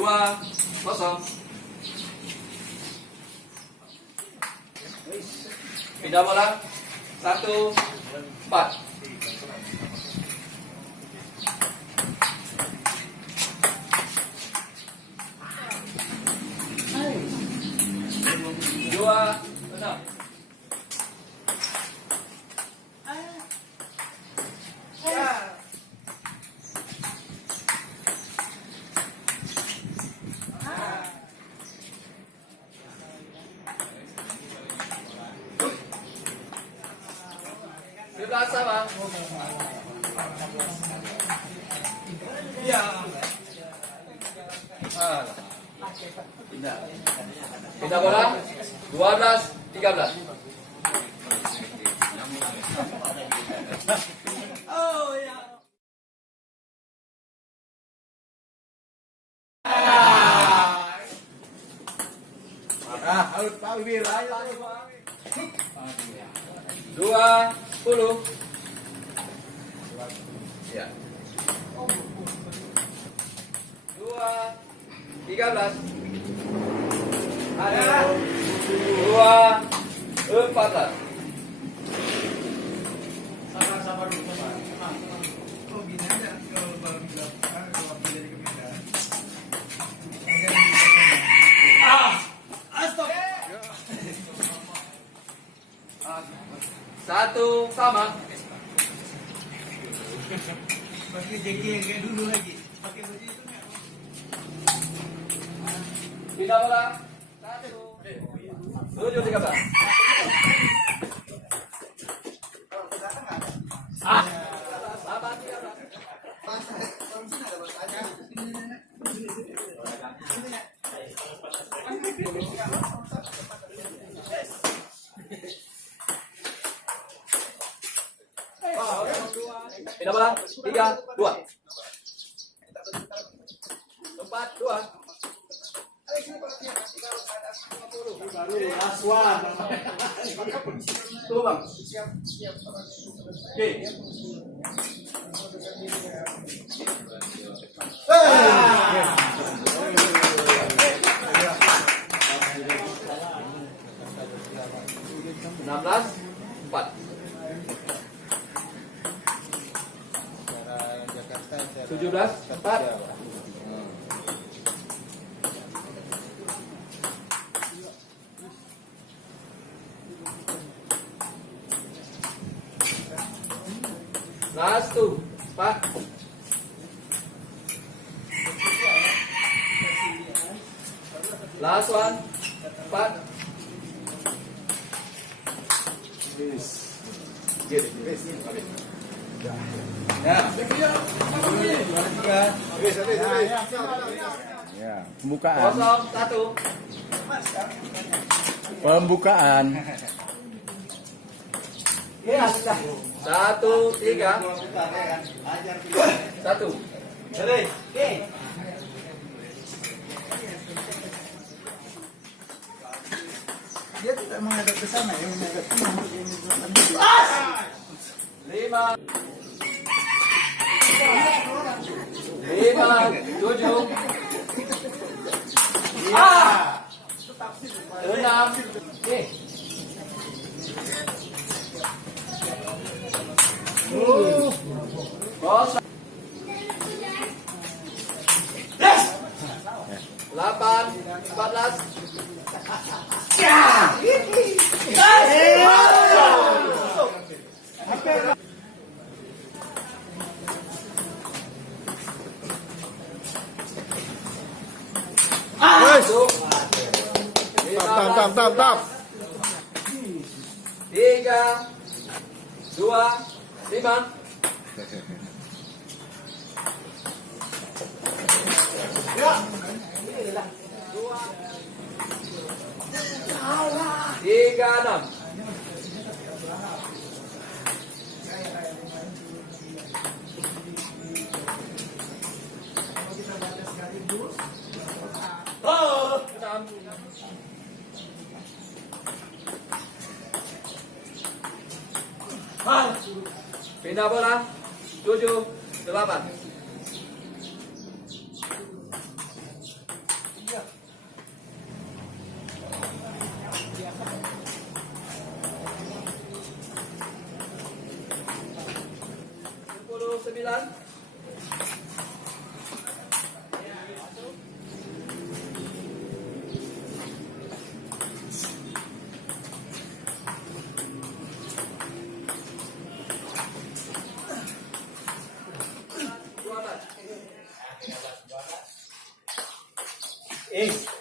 2-0. Pindah bola. 1-4. Dua, enam. Sebelah sama. Iya. Pindah. Pindah bola. 12-13. Oh ya. Harus Pak Wibir. 20. Ya. 2-13. Ada. 2-14. Sabar dulu, sabar. Oh, gini aja kalau baru bilang kalau pilih ke Medan. Stop. 1 sama. Pakai jengki yang kayak dulu lagi. Pakai baju itu nggak? Pindah bola. 7-13. Sabar 13. Pindah bola. 3-2. 4-2. Aswan. Tuh bang. Oke. Enam belas 4. 17-4. Last 2, 4. Last one, 4. Ya, pembukaan. 0-1. Pembukaan. 1-3. 1. Dia tidak menghadap ke sana, ya menghadap ke sana. 5. 7. 6. Kosong. 8-14. Tap. 3, 2, 5. Ya. 3-6. Oh, 6. Pindah bola. 7-8. 13, 14.